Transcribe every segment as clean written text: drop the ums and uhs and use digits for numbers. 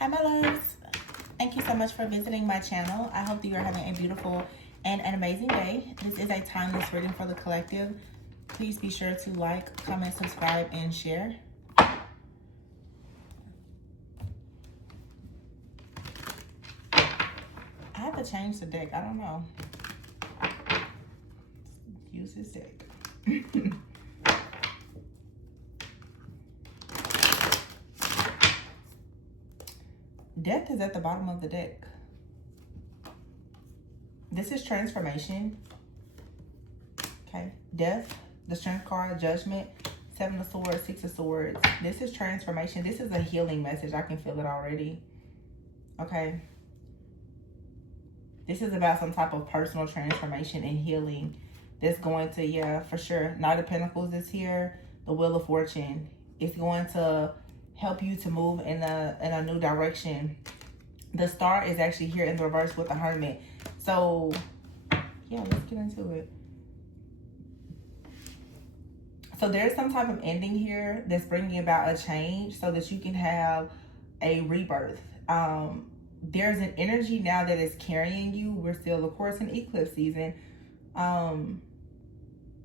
Hi, my loves. Thank you so much for visiting my channel. I hope that you are having a beautiful and an amazing day. This is a timeless reading for the collective. Please be sure to like, comment, subscribe, and share. I have to change the deck. I don't know. Use this deck. Death is at the bottom of the deck. This is transformation. Okay. Death, the Strength card, Judgment, Seven of Swords, Six of Swords. This is transformation. This is a healing message. I can feel it already. Okay. This is about some type of personal transformation and healing that's going to, yeah, for sure. Knight of Pentacles is here. The Wheel of Fortune. It's going to help you to move in a new direction. The Star is actually here in the reverse with the Hermit. So, yeah, let's get into it. So there's some type of ending here that's bringing about a change so that you can have a rebirth. There's an energy now that is carrying you. We're still, of course, in eclipse season.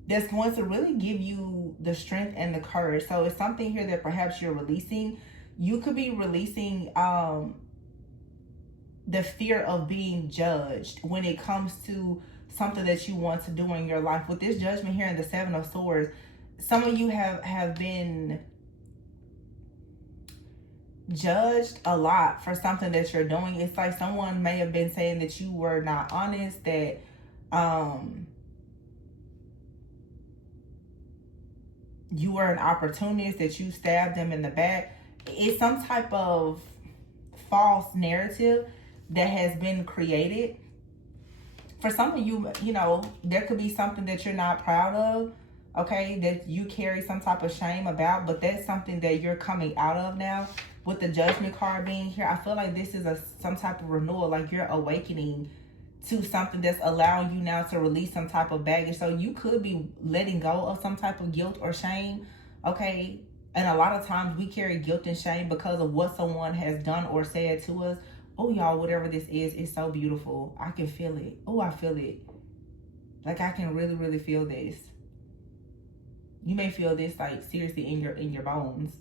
That's going to really give you the strength and the courage. So it's something here that perhaps you're releasing. You could be releasing the fear of being judged when it comes to something that you want to do in your life. With this Judgment here in the Seven of Swords, some of you have been judged a lot for something that you're doing. It's like someone may have been saying that you were not honest, that you were an opportunist, that you stabbed them in the back. It's some type of false narrative that has been created. For some of you, you know, there could be something that you're not proud of, okay, that you carry some type of shame about, but that's something that you're coming out of now. With the Judgment card being here, I feel like this is some type of renewal, like you're awakening to something that's allowing you now to release some type of baggage. So you could be letting go of some type of guilt or shame, okay? And a lot of times we carry guilt and shame because of what someone has done or said to us. Oh, y'all, whatever this is so beautiful. I can feel it. Oh, I feel it. Like I can really, really feel this. You may feel this like seriously in your bones.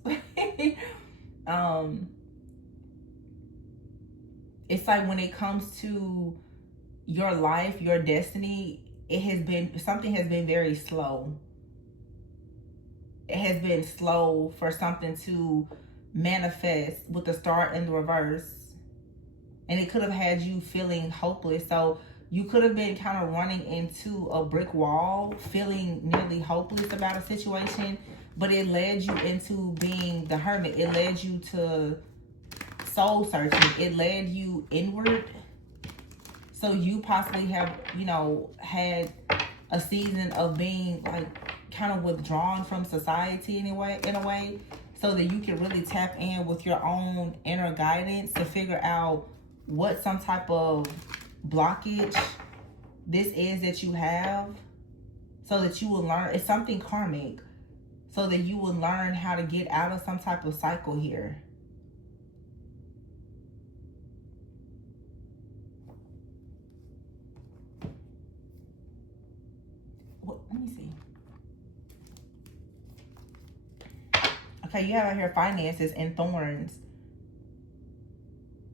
It's like when it comes to your life, your destiny, something has been very slow. It has been slow for something to manifest with the Star in the reverse. And it could have had you feeling hopeless. So you could have been kind of running into a brick wall, feeling nearly hopeless about a situation. But it led you into being the Hermit. It led you to soul searching. It led you inward. So you possibly have, you know, had a season of being like kind of withdrawn from society in a way, so that you can really tap in with your own inner guidance to figure out what some type of blockage this is that you have, so that you will learn. It's something karmic, so that you will learn how to get out of some type of cycle here. Let me see. Okay, you have out here finances and thorns.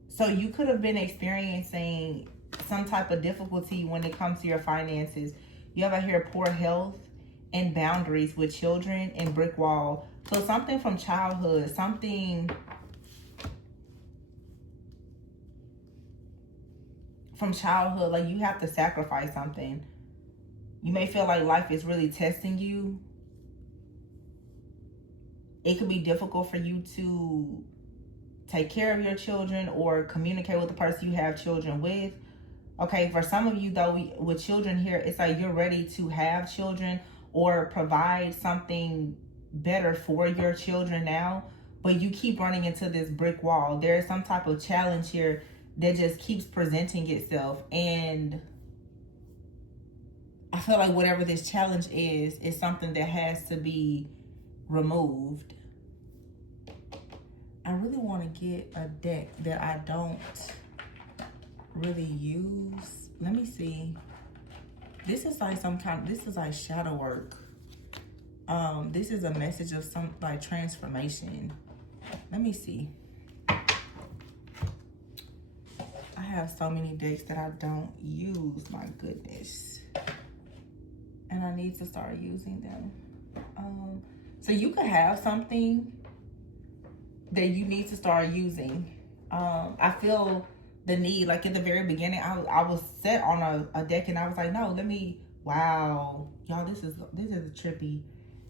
So you could have been experiencing some type of difficulty when it comes to your finances. You have out here poor health and boundaries with children and brick wall. So something from childhood, something from childhood, like you have to sacrifice something. You may feel like life is really testing you. It could be difficult for you to take care of your children or communicate with the person you have children with. Okay, for some of you though, with children here, it's like you're ready to have children or provide something better for your children now, but you keep running into this brick wall. There is some type of challenge here that just keeps presenting itself, and I feel like whatever this challenge is something that has to be removed. I really want to get a deck that I don't really use. Let me see. This is like this is like shadow work. This is a message of some like transformation. Let me see. I have so many decks that I don't use, my goodness. And I need to start using them. So you could have something that you need to start using. I feel the need, like at the very beginning, I was set on a deck and I was like, no, let me, wow. Y'all, this is trippy.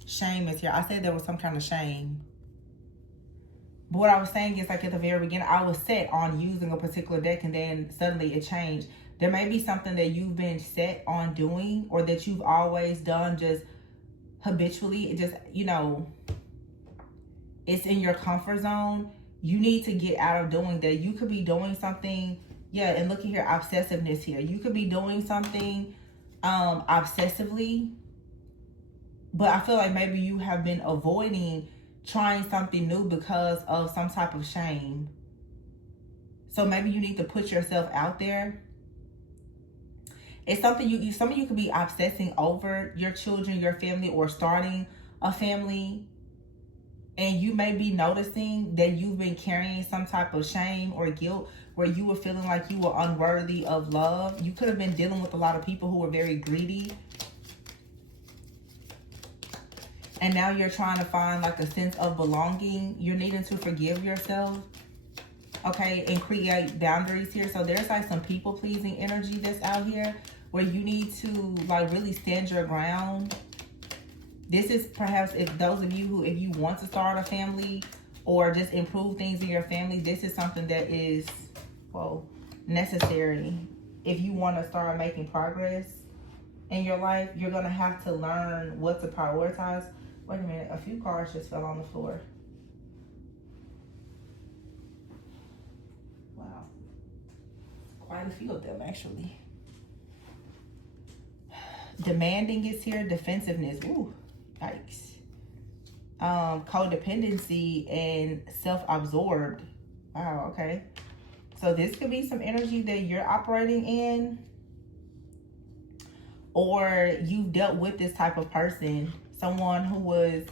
Shame is here. I said there was some kind of shame. But what I was saying is, like at the very beginning, I was set on using a particular deck and then suddenly it changed. There may be something that you've been set on doing or that you've always done just habitually. It just, you know, it's in your comfort zone. You need to get out of doing that. You could be doing something, yeah, and look at here, obsessiveness here. You could be doing something obsessively, but I feel like maybe you have been avoiding trying something new because of some type of shame. So maybe you need to put yourself out there. It's something some of you could be obsessing over your children, your family, or starting a family. And you may be noticing that you've been carrying some type of shame or guilt where you were feeling like you were unworthy of love. You could have been dealing with a lot of people who were very greedy. And now you're trying to find like a sense of belonging. You're needing to forgive yourself. Okay, and create boundaries here. So there's like some people-pleasing energy that's out here where you need to like really stand your ground. This is perhaps if those of you who, if you want to start a family or just improve things in your family, this is something that is, well, necessary. If you want to start making progress in your life, you're going to have to learn what to prioritize. Wait a minute, a few cards just fell on the floor. Wow. Quite a few of them, actually. Demanding is here, defensiveness. Ooh. Yikes. Codependency and self-absorbed. Wow, okay. So this could be some energy that you're operating in, or you've dealt with this type of person, someone who was,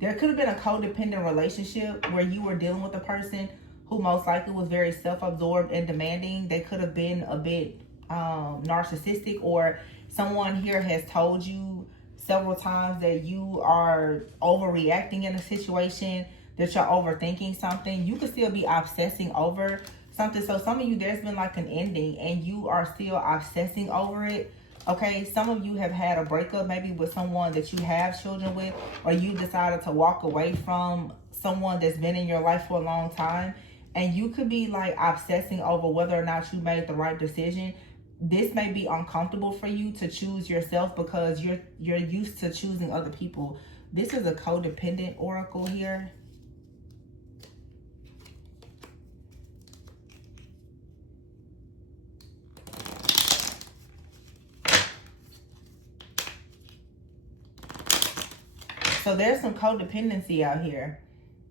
there could have been a codependent relationship where you were dealing with a person who most likely was very self-absorbed and demanding. They could have been a bit narcissistic, or someone here has told you several times that you are overreacting in a situation, that you're overthinking something. You could still be obsessing over something. So some of you, there's been like an ending and you are still obsessing over it. Okay, some of you have had a breakup maybe with someone that you have children with, or you decided to walk away from someone that's been in your life for a long time. And you could be like obsessing over whether or not you made the right decision. This may be uncomfortable for you to choose yourself because you're used to choosing other people. This is a codependent oracle here. So there's some codependency out here.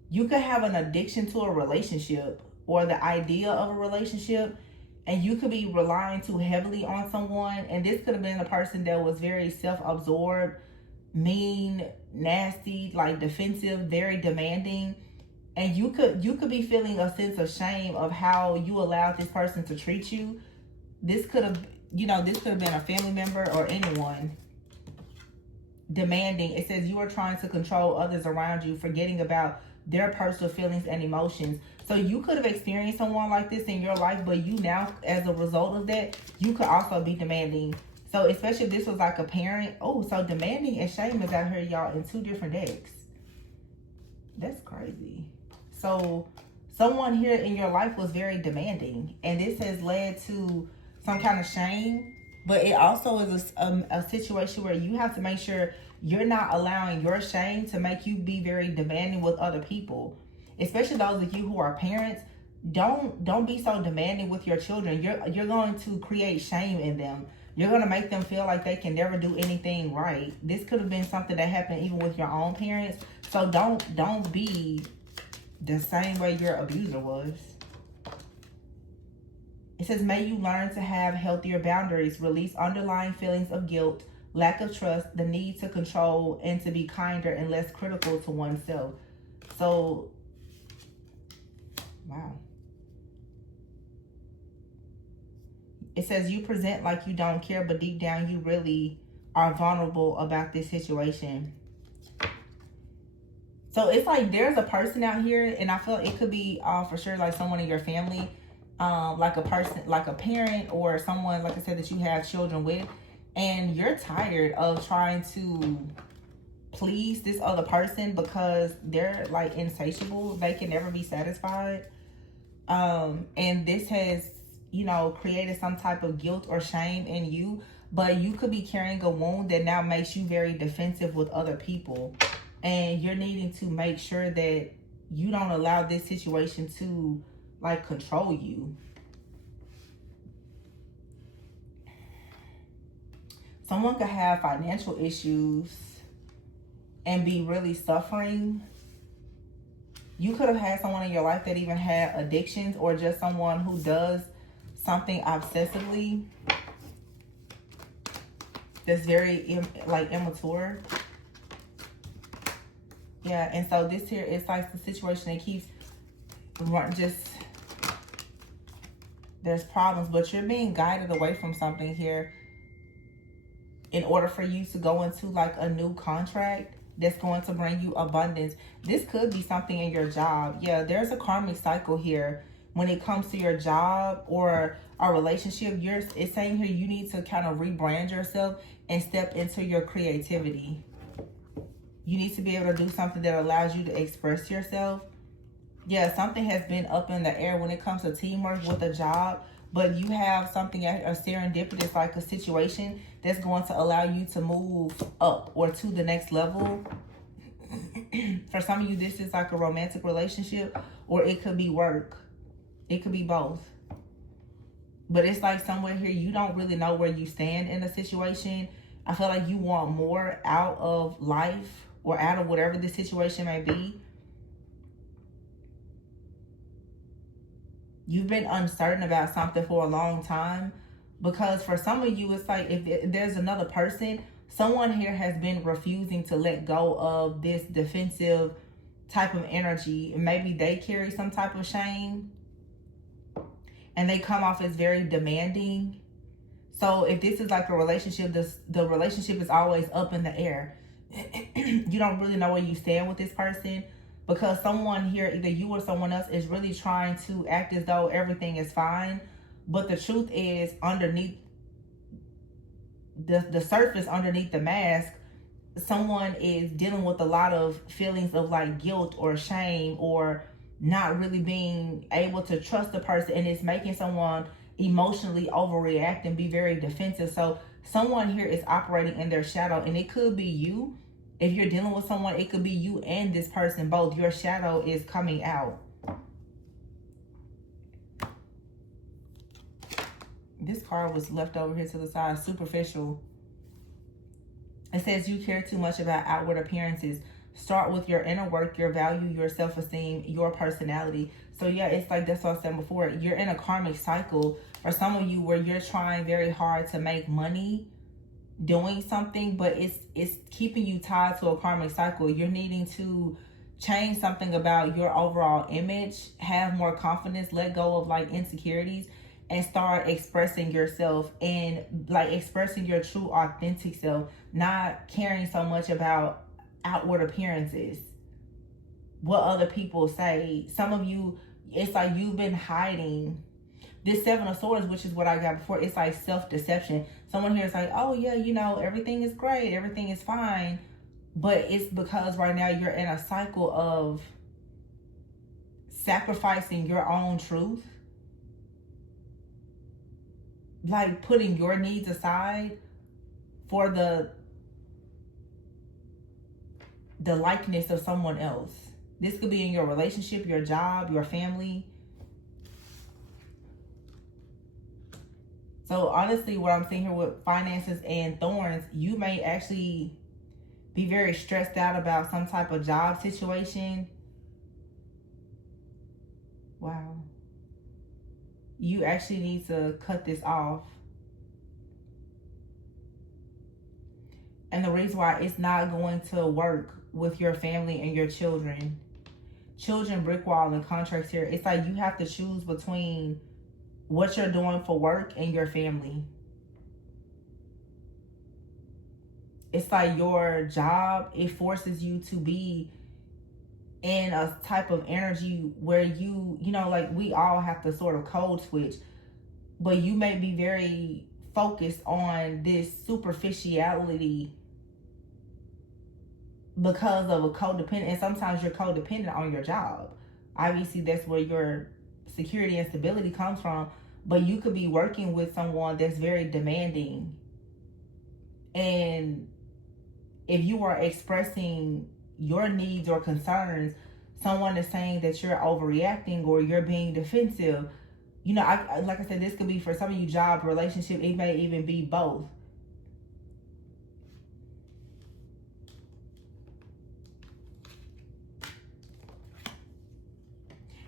You could have an addiction to a relationship or the idea of a relationship, and you could be relying too heavily on someone. And this could have been a person that was very self-absorbed, mean, nasty, like defensive, very demanding. And you could be feeling a sense of shame of how you allowed this person to treat you. This could have, this could have been a family member or anyone. Demanding. It says you are trying to control others around you, forgetting about their personal feelings and emotions. So you could have experienced someone like this in your life, but you now, as a result of that, you could also be demanding. So especially if this was like a parent. Oh, so demanding and shame is out here, y'all, in 2 different decks. That's crazy. So someone here in your life was very demanding, and this has led to some kind of shame. But it also is a situation where you have to make sure you're not allowing your shame to make you be very demanding with other people. Especially those of you who are parents, don't be so demanding with your children. You're going to create shame in them. You're going to make them feel like they can never do anything right. This could have been something that happened even with your own parents. So don't be The same way your abuser was. It says, may you learn to have healthier boundaries, release underlying feelings of guilt, lack of trust, the need to control, and to be kinder and less critical to oneself. So, wow. It says you present like you don't care, but deep down you really are vulnerable about this situation. So it's like there's a person out here, and I feel it could be for sure like someone in your family, like a person, like a parent or someone, like I said, that you have children with, and you're tired of trying to please this other person because they're like insatiable. They can never be satisfied. And this has, you know, created some type of guilt or shame in you, but you could be carrying a wound that now makes you very defensive with other people. And you're needing to make sure that you don't allow this situation to like control you. Someone could have financial issues and be really suffering. You could have had someone in your life that even had addictions, or just someone who does something obsessively that's very like immature. Yeah, and so this here is like the situation that keeps just, there's problems, but you're being guided away from something here in order for you to go into like a new contract that's going to bring you abundance. This could be something in your job. Yeah, there's a karmic cycle here when it comes to your job or a relationship. It's saying here you need to kind of rebrand yourself and step into your creativity. You need to be able to do something that allows you to express yourself. Yeah, something has been up in the air when it comes to teamwork with a job, but you have something, a serendipitous, like a situation that's going to allow you to move up or to the next level. For some of you, this is like a romantic relationship, or it could be work. It could be both. But it's like somewhere here, you don't really know where you stand in a situation. I feel like you want more out of life or out of whatever the situation may be. You've been uncertain about something for a long time, because for some of you, it's like if there's another person, someone here has been refusing to let go of this defensive type of energy. Maybe they carry some type of shame and they come off as very demanding. So if this is like a relationship, the relationship is always up in the air. You don't really know where you stand with this person, because someone here, either you or someone else, is really trying to act as though everything is fine. But the truth is, underneath the surface, underneath the mask, someone is dealing with a lot of feelings of like guilt or shame, or not really being able to trust the person, and it's making someone emotionally overreact and be very defensive. So someone here is operating in their shadow, and it could be you. If you're dealing with someone, it could be you and this person both. Your shadow is coming out. This card was left over here to the side. Superficial. It says you care too much about outward appearances. Start with your inner work, your value, your self-esteem, your personality. So yeah, it's like that's what I said before. You're in a karmic cycle, for some of you, where you're trying very hard to make money doing something, but it's keeping you tied to a karmic cycle. You're needing to change something about your overall image, have more confidence, let go of like insecurities, and start expressing yourself, and like expressing your true authentic self, not caring so much about outward appearances, what other people say. Some of you, it's like you've been hiding this Seven of Swords, which is what I got before. It's like self-deception. Someone here is like, oh yeah, you know, everything is great, everything is fine. But it's because right now you're in a cycle of sacrificing your own truth, like putting your needs aside for the likeness of someone else. This could be in your relationship, your job, your family. So honestly, what I'm seeing here with finances and thorns, you may actually be very stressed out about some type of job situation. Wow. You actually need to cut this off. And the reason why it's not going to work with your family and your children. Children, brick wall, and contracts here. It's like you have to choose between what you're doing for work and your family. It's like your job, it forces you to be in a type of energy where you know, like we all have to sort of code switch, but you may be very focused on this superficiality because of a codependent, and sometimes you're codependent on your job. Obviously that's where your security and stability comes from, but you could be working with someone that's very demanding, and if you are expressing your needs or concerns, someone is saying that you're overreacting or you're being defensive. You know, like I said, this could be for some of you job, relationship, it may even be both.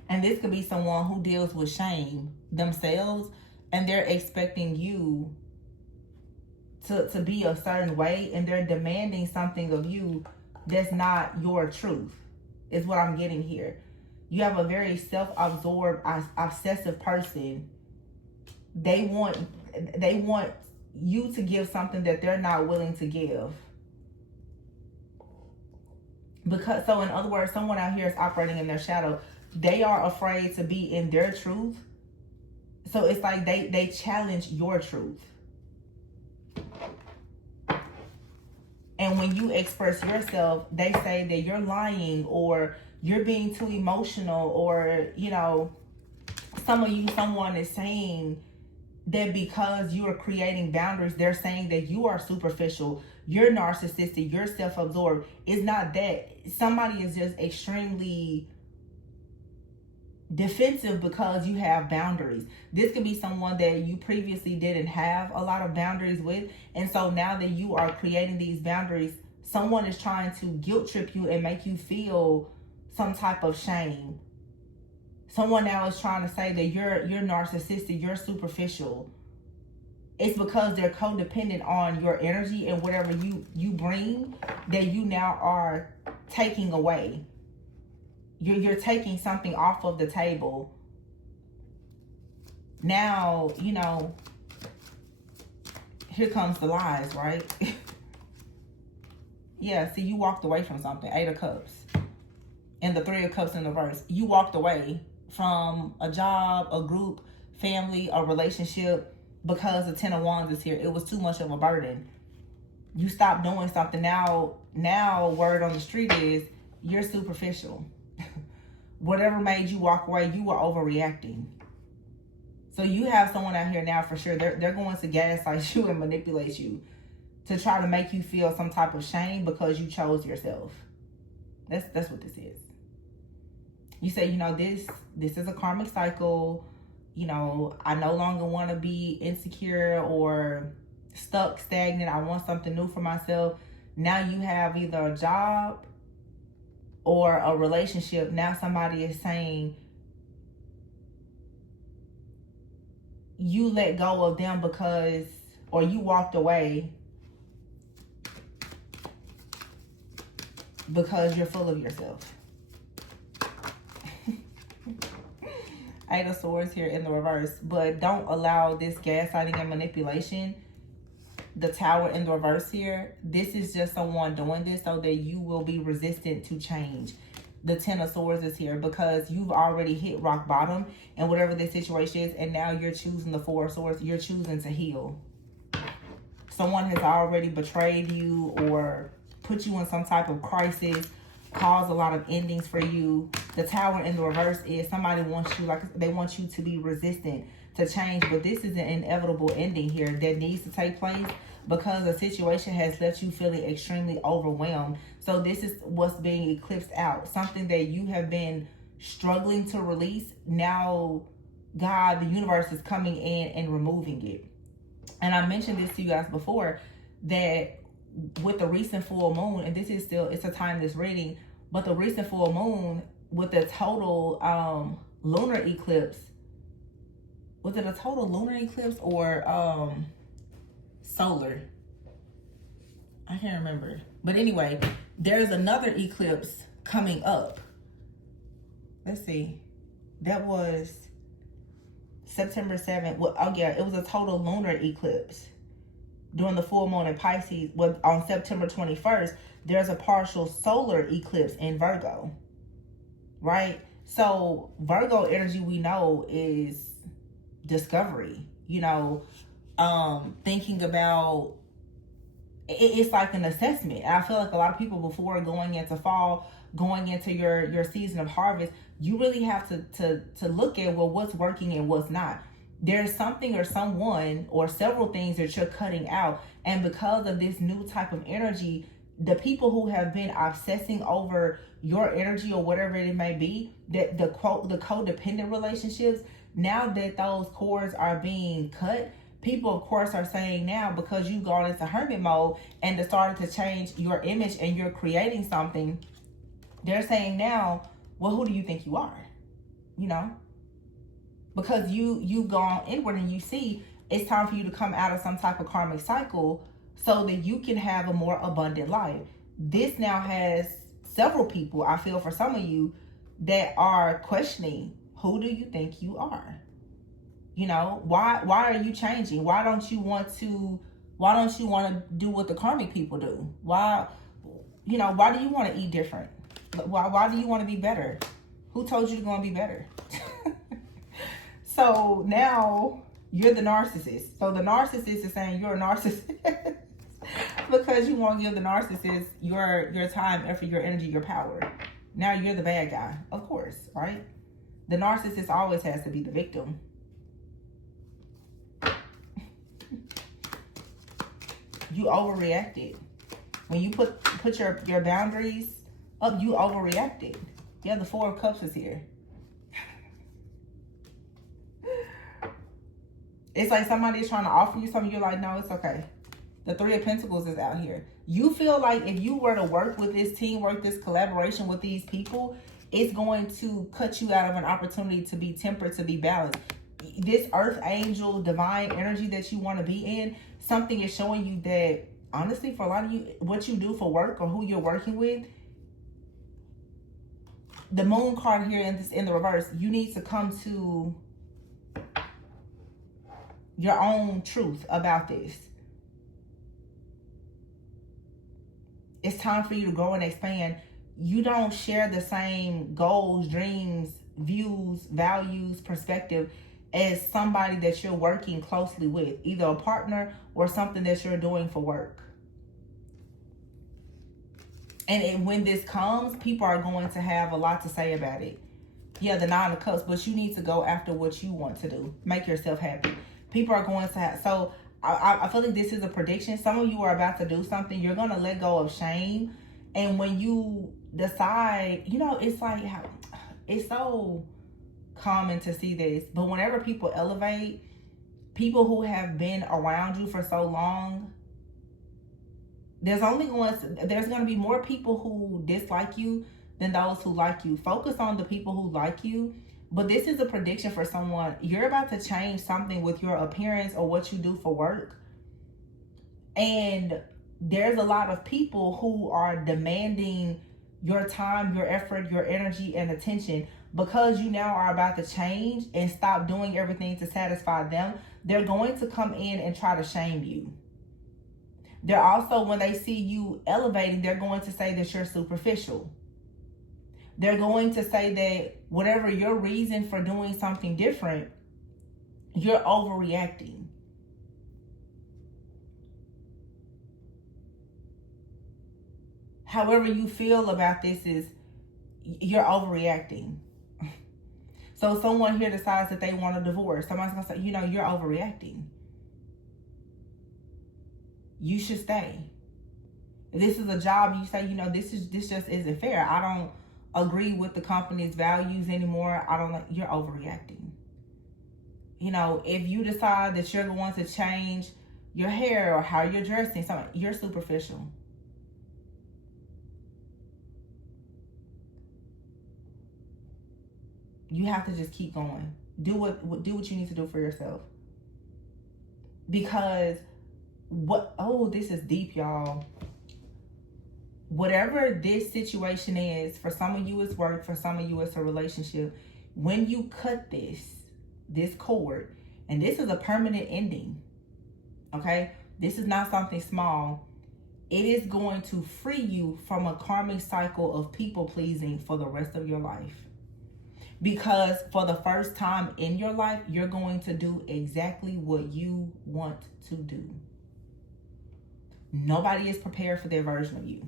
And this could be someone who deals with shame themselves, and they're expecting you to be a certain way, and they're demanding something of you that's not your truth, is what I'm getting here. You have a very self-absorbed, obsessive person. They want you to give something that they're not willing to give. Because, so in other words, someone out here is operating in their shadow. They are afraid to be in their truth. So it's like they challenge your truth. And when you express yourself, they say that you're lying or you're being too emotional, or, you know, someone is saying that because you are creating boundaries, they're saying that you are superficial, you're narcissistic, you're self-absorbed. It's not that. Somebody is just extremely defensive because you have boundaries. This could be someone that you previously didn't have a lot of boundaries with, and so now that you are creating these boundaries, someone is trying to guilt trip you and make you feel some type of shame. Someone now is trying to say that you're narcissistic, you're superficial. It's because they're codependent on your energy, and whatever you bring, that you now are taking away. You're taking something off of the table. Now, you know, here comes the lies, right? Yeah, see, you walked away from something. 8 of Cups. And the 3 of Cups in the reverse. You walked away from a job, a group, family, a relationship, because the 10 of Wands is here. It was too much of a burden. You stopped doing something. Now word on the street is you're superficial. Whatever made you walk away, you were overreacting. So you have someone out here now for sure. They're going to gaslight you and manipulate you to try to make you feel some type of shame because you chose yourself. That's what this is. You say, you know, this is a karmic cycle. You know, I no longer want to be insecure or stuck, stagnant. I want something new for myself. Now you have either a job or a relationship. Now somebody is saying you let go of them because, or you walked away because you're full of yourself. 8 of Swords here in the reverse. But don't allow this gaslighting and manipulation. The Tower in the reverse here. This is just someone doing this so that you will be resistant to change. The 10 of Swords is here because you've already hit rock bottom and whatever the situation is, and now you're choosing the 4 of Swords. You're choosing to heal. Someone has already betrayed you or put you in some type of crisis, caused a lot of endings for you. The Tower in the reverse is somebody wants you, like they want you to be resistant to change, but this is an inevitable ending here that needs to take place because the situation has left you feeling extremely overwhelmed. So this is what's being eclipsed out. Something that you have been struggling to release. Now God, the universe, is coming in and removing it. And I mentioned this to you guys before, that with the recent full moon, and this is still, it's a timeless reading, but the recent full moon with the total lunar eclipse. Was it a total lunar eclipse or solar? I can't remember. But anyway, there's another eclipse coming up. Let's see. That was September 7th. Well, oh yeah, it was a total lunar eclipse during the full moon in Pisces. Well, on September 21st, there's a partial solar eclipse in Virgo. Right? So Virgo energy, we know, is discovery. You know, thinking about it's like an assessment. I feel like a lot of people, before going into fall, going into your season of harvest, you really have to look at, well, what's working and what's not. There's something or someone or several things that you're cutting out, and because of this new type of energy, the people who have been obsessing over your energy or whatever it may be, that the codependent relationships, now that those cords are being cut, people of course are saying now, because you've gone into hermit mode and started to change your image and you're creating something, they're saying now, well, who do you think you are? You know, because you've gone inward and you see it's time for you to come out of some type of karmic cycle so that you can have a more abundant life. This now has several people, I feel for some of you, that are questioning, who do you think you are? You know, why are you changing? Why don't you want to do what the karmic people do? Why do you want to eat different? Why do you want to be better? Who told you to go and be better? So now you're the narcissist. So the narcissist is saying you're a narcissist because you won't give the narcissist your time, effort, your energy, your power. Now you're the bad guy, of course, right? The narcissist always has to be the victim. You overreacted. When you put your boundaries up, you overreacted. Yeah, the Four of Cups is here. It's like somebody's trying to offer you something, you're like, no, it's okay. The Three of Pentacles is out here. You feel like if you were to work with this teamwork, this collaboration with these people, it's going to cut you out of an opportunity to be tempered, to be balanced. This earth angel, divine energy that you want to be in, something is showing you that, honestly, for a lot of you, what you do for work or who you're working with, the moon card here in the reverse, you need to come to your own truth about this. It's time for you to grow and expand. You don't share the same goals, dreams, views, values, perspective as somebody that you're working closely with, either a partner or something that you're doing for work. And when this comes, people are going to have a lot to say about it. Yeah, the Nine of Cups, but you need to go after what you want to do. Make yourself happy. People are going to have, so I feel like this is a prediction. Some of you are about to do something. You're going to let go of shame. And when you decide, it's like, it's so common to see this. But whenever people elevate, people who have been around you for so long, there's going to be more people who dislike you than those who like you. Focus on the people who like you. But this is a prediction for someone. You're about to change something with your appearance or what you do for work. And there's a lot of people who are demanding your time, your effort, your energy, and attention. Because you now are about to change and stop doing everything to satisfy them, they're going to come in and try to shame you. They're also, when they see you elevating, they're going to say that you're superficial. They're going to say that whatever your reason for doing something different, you're overreacting. However you feel about this is you're overreacting. So someone here decides that they want a divorce. Somebody's going to say, you're overreacting. You should stay. If this is a job, you say, this just isn't fair. I don't agree with the company's values anymore. You're overreacting. If you decide that you're going to change your hair or how you're dressing, you're superficial. You have to just keep going. Do what you need to do for yourself. Because this is deep, y'all. Whatever this situation is, for some of you it's work, for some of you it's a relationship. When you cut this cord, and this is a permanent ending, okay? This is not something small. It is going to free you from a karmic cycle of people pleasing for the rest of your life. Because for the first time in your life, you're going to do exactly what you want to do. Nobody is prepared for their version of you.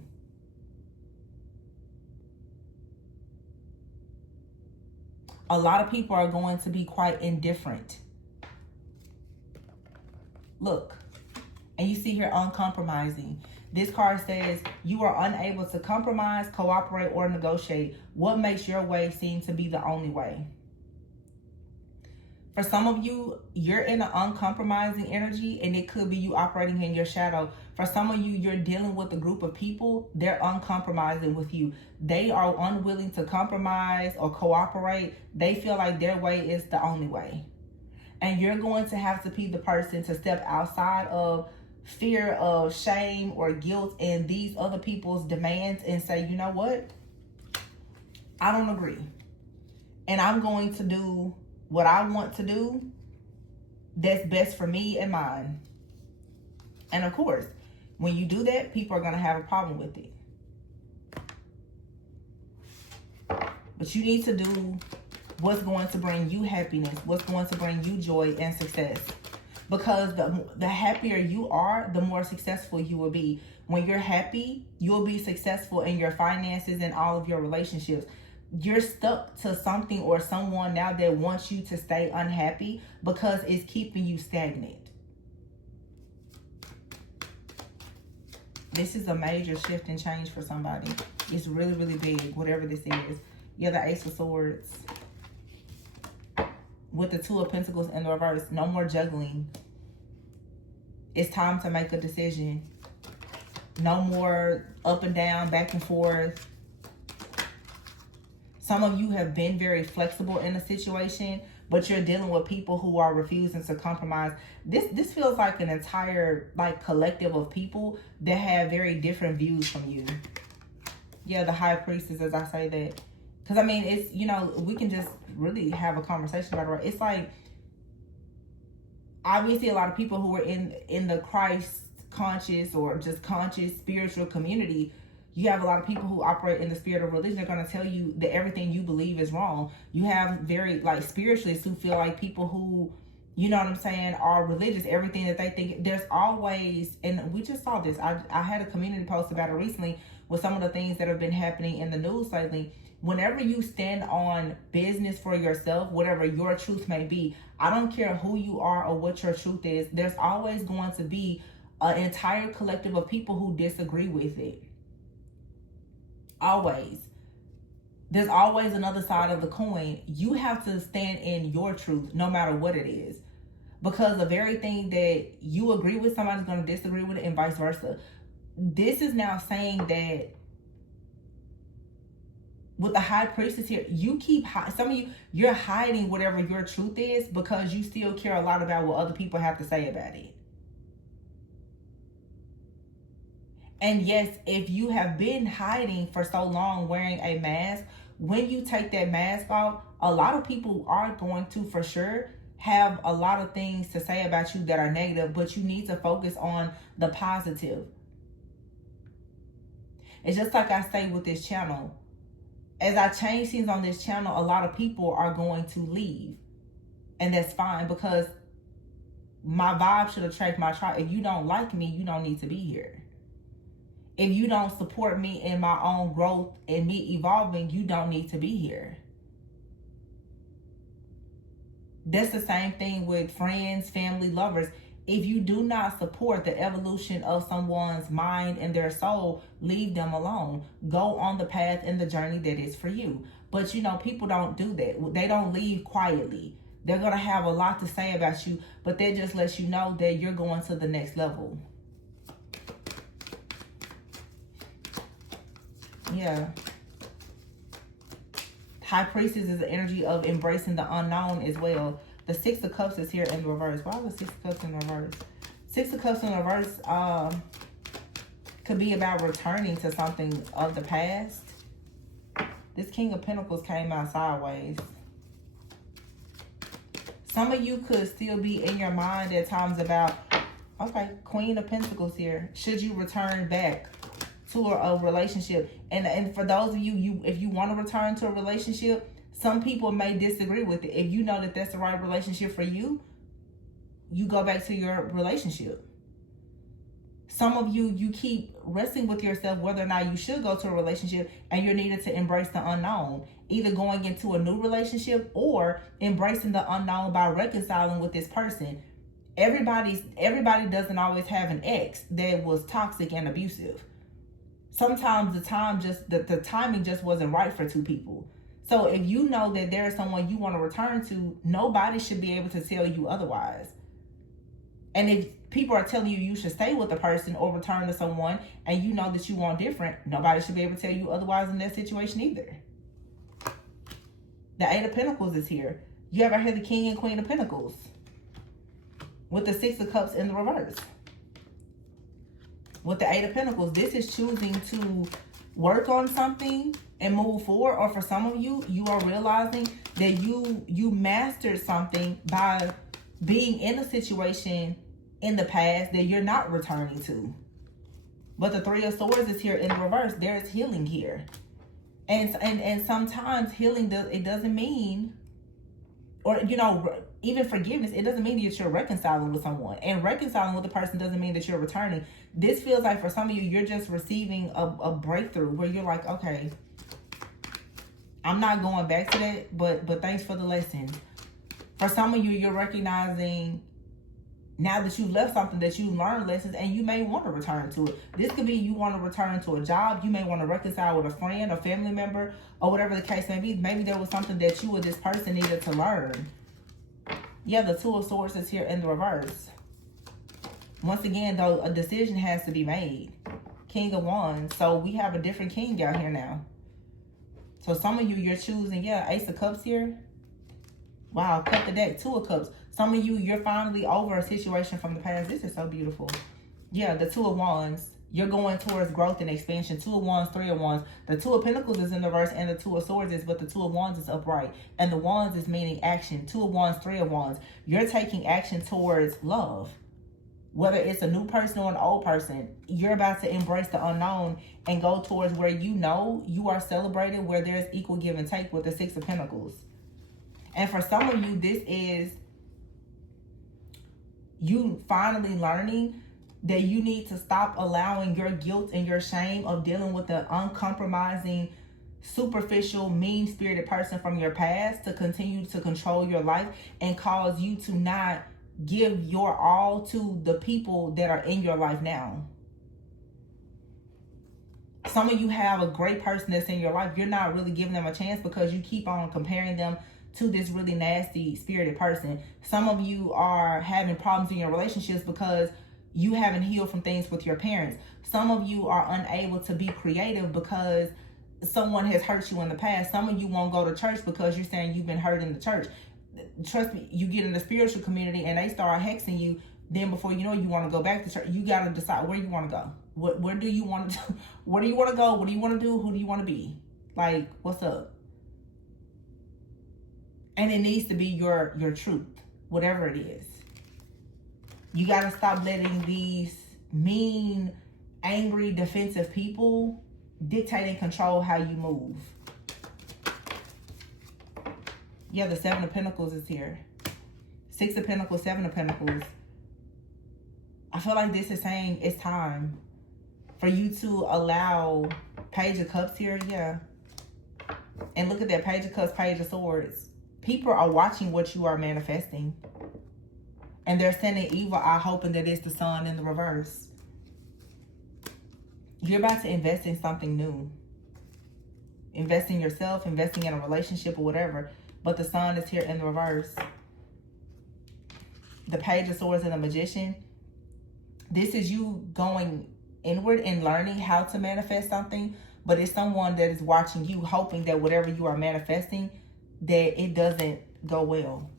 A lot of people are going to be quite indifferent. Look, and you see here, uncompromising. This card says you are unable to compromise, cooperate, or negotiate. What makes your way seem to be the only way? For some of you, you're in an uncompromising energy, and it could be you operating in your shadow. For some of you, you're dealing with a group of people, they're uncompromising with you. They are unwilling to compromise or cooperate. They feel like their way is the only way. And you're going to have to be the person to step outside of fear of shame or guilt and these other people's demands and say, you know what? I don't agree. And I'm going to do what I want to do that's best for me and mine. And of course, when you do that, people are going to have a problem with it. But you need to do what's going to bring you happiness, what's going to bring you joy and success. Because the happier you are, the more successful you will be. When you're happy, you'll be successful in your finances and all of your relationships. You're stuck to something or someone now that wants you to stay unhappy because it's keeping you stagnant. This is a major shift and change for somebody. It's really, really big, whatever this is. Yeah, the Ace of Swords. With the Two of Pentacles in the reverse. No more juggling. It's time to make a decision. No more up and down, back and forth. Some of you have been very flexible in a situation, but you're dealing with people who are refusing to compromise. This feels like an entire collective of people that have very different views from you. Yeah, the High Priestess, as I say that. Because, I mean, it's, we can just really have a conversation about it, right? It's like, obviously, a lot of people who are in the Christ conscious or just conscious spiritual community, you have a lot of people who operate in the spirit of religion. They're going to tell you that everything you believe is wrong. You have very, spiritualists who feel like people who, you know what I'm saying, are religious. Everything that they think, there's always, and we just saw this. I had a community post about it recently with some of the things that have been happening in the news lately. Whenever you stand on business for yourself, whatever your truth may be, I don't care who you are or what your truth is, there's always going to be an entire collective of people who disagree with it. Always. There's always another side of the coin. You have to stand in your truth, no matter what it is. Because the very thing that you agree with, somebody's going to disagree with it, and vice versa. This is now saying that with the High Priestess here, some of you, you're hiding whatever your truth is because you still care a lot about what other people have to say about it. And yes, if you have been hiding for so long wearing a mask, when you take that mask off, a lot of people are going to, for sure, have a lot of things to say about you that are negative, but you need to focus on the positive. It's just like I say with this channel. As I change things on this channel, a lot of people are going to leave. And that's fine, because my vibe should attract my tribe. If you don't like me, you don't need to be here. If you don't support me in my own growth and me evolving, you don't need to be here. That's the same thing with friends, family, lovers. If you do not support the evolution of someone's mind and their soul, leave them alone. Go on the path and the journey that is for you. But people don't do that. They don't leave quietly. They're going to have a lot to say about you, but that just lets you know that you're going to the next level. Yeah. High Priestess is the energy of embracing the unknown as well. The Six of Cups is here in reverse. Why is the Six of Cups in reverse? Six of Cups in reverse could be about returning to something of the past. This King of Pentacles came out sideways. Some of you could still be in your mind at times about, okay, Queen of Pentacles here. Should you return back to a relationship? And for those of you, if you want to return to a relationship, some people may disagree with it. If you know that that's the right relationship for you, you go back to your relationship. Some of you, you keep wrestling with yourself whether or not you should go to a relationship, and you're needed to embrace the unknown. Either going into a new relationship or embracing the unknown by reconciling with this person. Everybody doesn't always have an ex that was toxic and abusive. Sometimes the timing just wasn't right for two people. So if you know that there's someone you want to return to, nobody should be able to tell you otherwise. And if people are telling you should stay with a person or return to someone, and you know that you want different, nobody should be able to tell you otherwise in that situation either. The Eight of Pentacles is here. You ever heard the King and Queen of Pentacles? With the Six of Cups in the reverse. With the Eight of Pentacles, this is choosing to work on something and move forward. Or for some of you, you are realizing that you mastered something by being in a situation in the past that you're not returning to. But the Three of Swords is here in the reverse. There is healing here. And sometimes healing, it doesn't mean, or even forgiveness, it doesn't mean that you're reconciling with someone. And reconciling with a person doesn't mean that you're returning. This feels like for some of you, you're just receiving a breakthrough where you're like, okay, I'm not going back to that, but thanks for the lesson. For some of you, you're recognizing now that you've left something that you learned lessons, and you may want to return to it. This could be you want to return to a job. You may want to reconcile with a friend, a family member, or whatever the case may be. Maybe there was something that you or this person needed to learn. Yeah, the Two of Swords is here in the reverse. Once again, though, a decision has to be made. King of Wands. So we have a different king out here now. So some of you, you're choosing, yeah, Ace of Cups here. Wow, cut the deck, Two of Cups. Some of you, you're finally over a situation from the past. This is so beautiful. Yeah, the Two of Wands. You're going towards growth and expansion. Two of Wands, Three of Wands. The Two of Pentacles is in the reverse, and the Two of Swords is, but the Two of Wands is upright. And the Wands is meaning action. Two of Wands, Three of Wands. You're taking action towards love. Whether it's a new person or an old person, you're about to embrace the unknown and go towards where you know you are celebrated, where there's equal give and take with the Six of Pentacles. And for some of you, this is you finally learning that you need to stop allowing your guilt and your shame of dealing with the uncompromising, superficial, mean-spirited person from your past to continue to control your life and cause you to not give your all to the people that are in your life now. Some of you have a great person that's in your life. You're not really giving them a chance because you keep on comparing them to this really nasty spirited person. Some of you are having problems in your relationships because you haven't healed from things with your parents. Some of you are unable to be creative because someone has hurt you in the past. Some of you won't go to church because you're saying you've been hurt in the church. Trust me, you get in the spiritual community and they start hexing you. Then before you know it, you want to go back to church. You got to decide where you want to go. Where do you want to where do you want to go? What do you want to do? Who do you want to be? Like, what's up? And it needs to be your truth, whatever it is. You got to stop letting these mean, angry, defensive people dictate and control how you move. Yeah, the Seven of Pentacles is here. Six of Pentacles, Seven of Pentacles. I feel like this is saying it's time for you to allow Page of Cups here. Yeah. And look at that, Page of Cups, Page of Swords. People are watching what you are manifesting. And they're sending evil eye, hoping that it's the Sun in the reverse. You're about to invest in something new. Invest in yourself, investing in a relationship or whatever. But the Sun is here in the reverse. The Page of Swords and the Magician. This is you going inward and learning how to manifest something. but it's someone that is watching you, hoping that whatever you are manifesting, that it doesn't go well.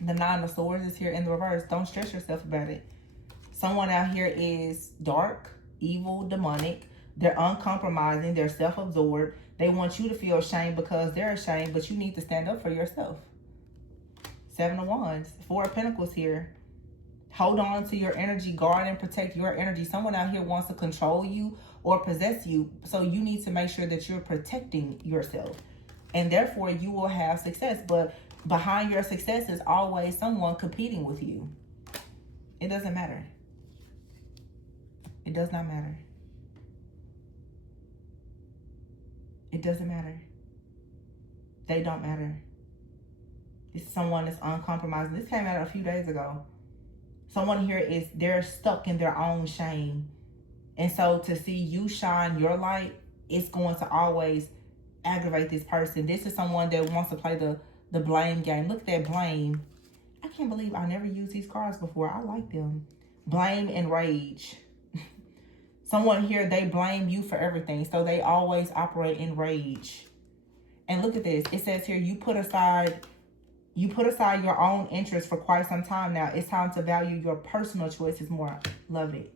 The Nine of Swords is here in the reverse. Don't stress yourself about it. Someone out here is dark, evil, demonic. They're uncompromising. They're self-absorbed. They want you to feel ashamed because they're ashamed, but you need to stand up for yourself. Seven of Wands. Four of Pentacles here. Hold on to your energy. Guard and protect your energy. Someone out here wants to control you or possess you. So you need to make sure that you're protecting yourself. And therefore, you will have success. But behind your success is always someone competing with you. It doesn't matter. It does not matter. It doesn't matter. They don't matter. It's someone that's uncompromising. This came out a few days ago. Someone here is, they're stuck in their own shame. And so to see you shine your light, it's going to always aggravate this person. This is someone that wants to play the blame game. Look at that blame. I can't believe I never used these cards before. I like them. Blame and rage. Someone here, they blame you for everything. So they always operate in rage. And look at this. It says here, you put aside your own interests for quite some time now. It's time to value your personal choices more. Love it.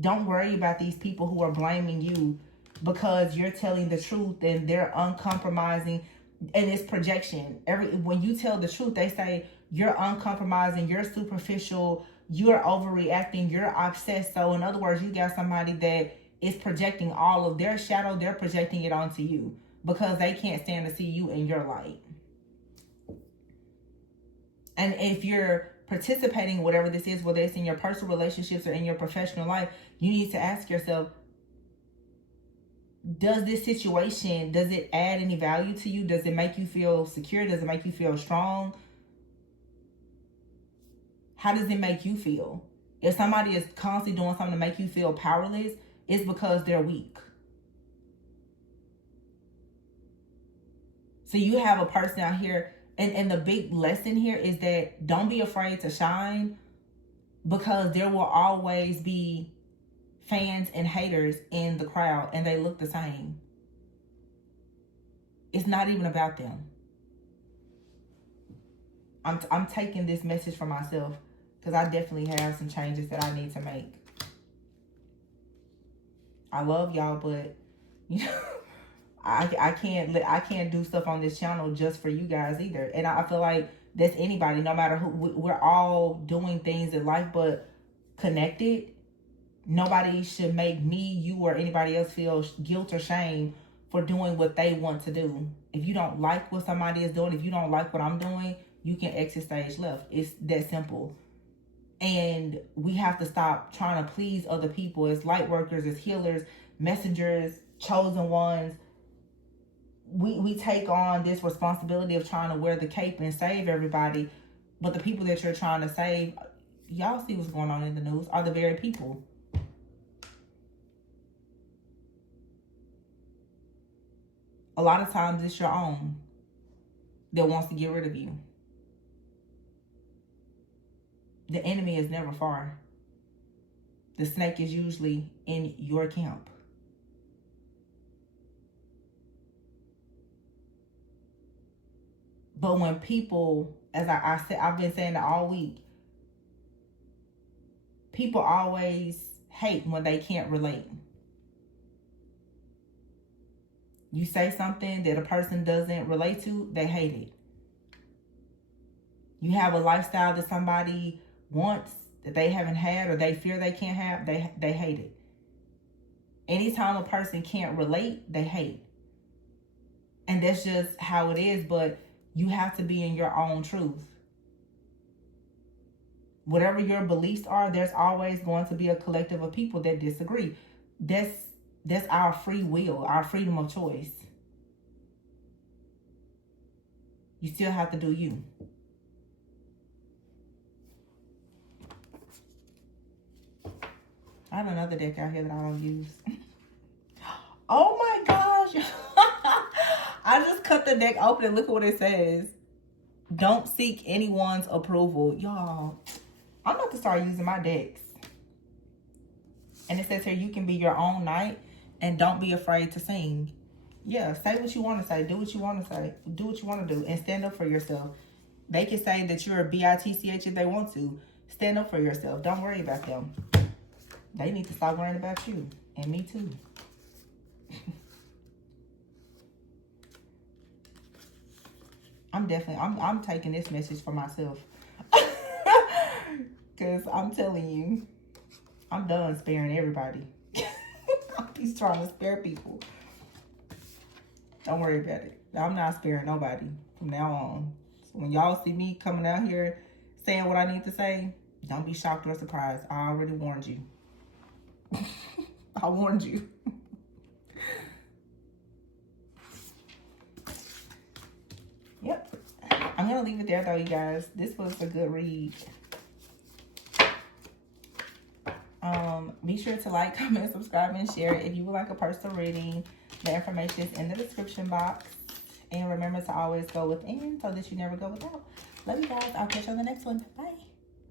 Don't worry about these people who are blaming you because you're telling the truth and they're uncompromising. And it's projection. When you tell the truth, they say you're uncompromising, you're superficial, you're overreacting, you're obsessed. So in other words, you got somebody that is projecting all of their shadow. They're projecting it onto you because they can't stand to see you in your light. And if you're participating in whatever this is, whether it's in your personal relationships or in your professional life, you need to ask yourself, does this situation, does it add any value to you? Does it make you feel secure? Does it make you feel strong? How does it make you feel? If somebody is constantly doing something to make you feel powerless, it's because they're weak. So you have a person out here, and the big lesson here is that don't be afraid to shine, because there will always be fans and haters in the crowd, and they look the same. It's not even about them. I'm taking this message for myself because I definitely have some changes that I need to make. I love y'all, but you know, I can't do stuff on this channel just for you guys either. And I feel like that's anybody, no matter who. We're all doing things in life, but connected. Nobody should make me, you, or anybody else feel guilt or shame for doing what they want to do. If you don't like what somebody is doing, if you don't like what I'm doing, you can exit stage left. It's that simple. And we have to stop trying to please other people as light workers, as healers, messengers, chosen ones. We take on this responsibility of trying to wear the cape and save everybody. But the people that you're trying to save, y'all see what's going on in the news, are the very people. A lot of times it's your own that wants to get rid of you. The enemy is never far. The snake is usually in your camp. But when people, as I said, I've been saying it all week, people always hate when they can't relate. You say something that a person doesn't relate to, they hate it. You have a lifestyle that somebody wants that they haven't had or they fear they can't have, they hate it. Anytime a person can't relate, they hate. And that's just how it is, but you have to be in your own truth. Whatever your beliefs are, there's always going to be a collective of people that disagree. That's our free will, our freedom of choice. You still have to do you. I have another deck out here that I don't use. Oh my gosh. I just cut the deck open and look at what it says. Don't seek anyone's approval. Y'all, I'm about to start using my decks. And it says here, you can be your own knight and don't be afraid to sing. Yeah, say what you want to say. Do what you want to say. Do what you want to do. And stand up for yourself. They can say that you're a bitch if they want to. Stand up for yourself. Don't worry about them. They need to stop worrying about you. And me too. I'm taking this message for myself. Because I'm telling you, I'm done sparing everybody. He's trying to spare people. Don't worry about it. I'm not sparing nobody from now on. So when y'all see me coming out here saying what I need to say, don't be shocked or surprised. I already warned you. I warned you. Yep. I'm going to leave it there though, you guys. This was a good read. Be sure to like, comment, subscribe, and share. If you would like a personal reading, the information is in the description box. And remember to always go within so that you never go without. Love you guys. I'll catch you on the next one. Bye.